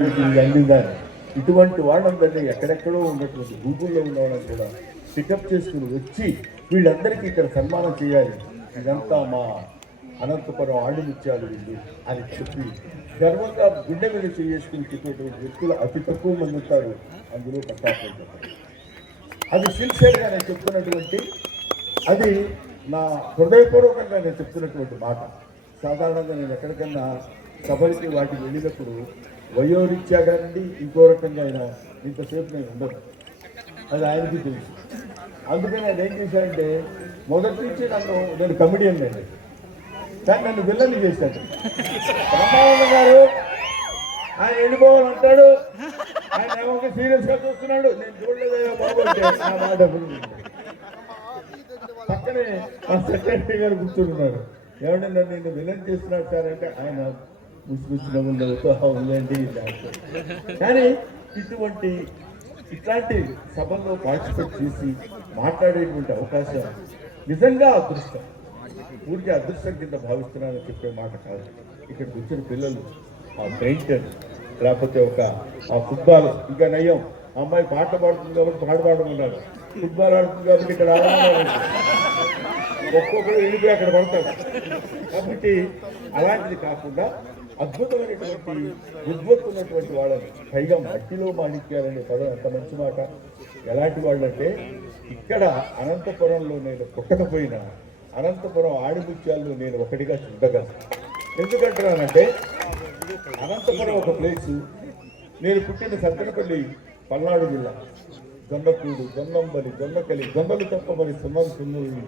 అందిందని ఇటువంటి వాళ్ళందరినీ ఎక్కడెక్కడో ఉన్నటువంటి గూగుల్లో ఉన్న వాళ్ళని కూడా పికప్ చేసుకుని వచ్చి వీళ్ళందరికీ ఇక్కడ సన్మానం చేయాలి. ఇదంతా మా అనంతపురం ఆడిముత్యాలు వీళ్ళు అని చెప్పి గర్వంగా గుండె మీద చేసుకుని చెప్పేటువంటి వ్యక్తులు అతి తక్కువ మంది ఉంటారు. అందులో పట్టాపం అది సిన్సియర్గా నేను చెప్తున్నటువంటి అది నా హృదయపూర్వకంగా నేను చెప్తున్నటువంటి మాట. సాధారణంగా నేను ఎక్కడికన్నా సభలకి వాటికి వెళ్ళినప్పుడు వయోరీత్యా కానివ్వండి ఇంకో రకంగా ఆయన ఇంతసేపు నేను ఉండను. అది ఆయనకి తెలుసు. అందుకని నేను ఏం చేశాడంటే మొదటి నుంచి నన్ను నేను కమిడియన్ అండి కానీ నన్ను విల్లని చేశాడు. బ్రహ్మానంద గారు ఆయన వెళ్ళిపోవాలంటాడు. ఆయన ఏమో సీరియస్గా చూస్తున్నాడు. నేను చూడలేదయ్యా బాబు అంటే నా మాట పక్కనే మా సెక్రటరీ గారు కూర్చున్నారు ఎవరైనా నన్ను విలన్ చేస్తున్నాడు సార్ అంటే ఆయన ముసిముసి నవ్వులు నవ్వుతూ అవునండి కానీ ఇటువంటి ఇట్లాంటి సభల్లో పార్టిసిపేట్ చేసి మాట్లాడేటువంటి అవకాశం నిజంగా అదృష్టం. ఊరికి అదృష్టం కింద భావిస్తున్నానని చెప్పే మాట కాదు. ఇక్కడ కూర్చున్న పిల్లలు ఆ పెయింటర్ లేకపోతే ఒక ఆ ఫుట్బాల్ ఇంకా నయం. ఆ అమ్మాయి పాట పాడుతుంది కాబట్టి పాట పాడమన్నారు ఫుట్బాల్ ఆడుతుంది కాబట్టి ఇక్కడ ఒక్కొక్కరు వెళ్ళిపోయి అక్కడ పడతారు. కాబట్టి అలాంటిది కాకుండా అద్భుతమైనటువంటి విద్వత్తున్నటువంటి వాళ్ళని పైగా మట్టిలో మాణిక్యాలనే పదం ఎంత మంచి మాట? ఎలాంటి వాళ్ళంటే ఇక్కడ అనంతపురంలో నేను పుట్టకపోయినా అనంతపురం ఆడిముత్యాల్లో నేను ఒకటిగా చూడగలను. ఎందుకంటున్నానంటే అనంతపురం ఒక ప్లేసు నేను పుట్టిన సత్తెనపల్లి పల్నాడు జిల్లా. జొన్నకూడు జొన్నంబలి జొన్నకలి జొన్నలు తప్ప మరి సున్నం సున్నులు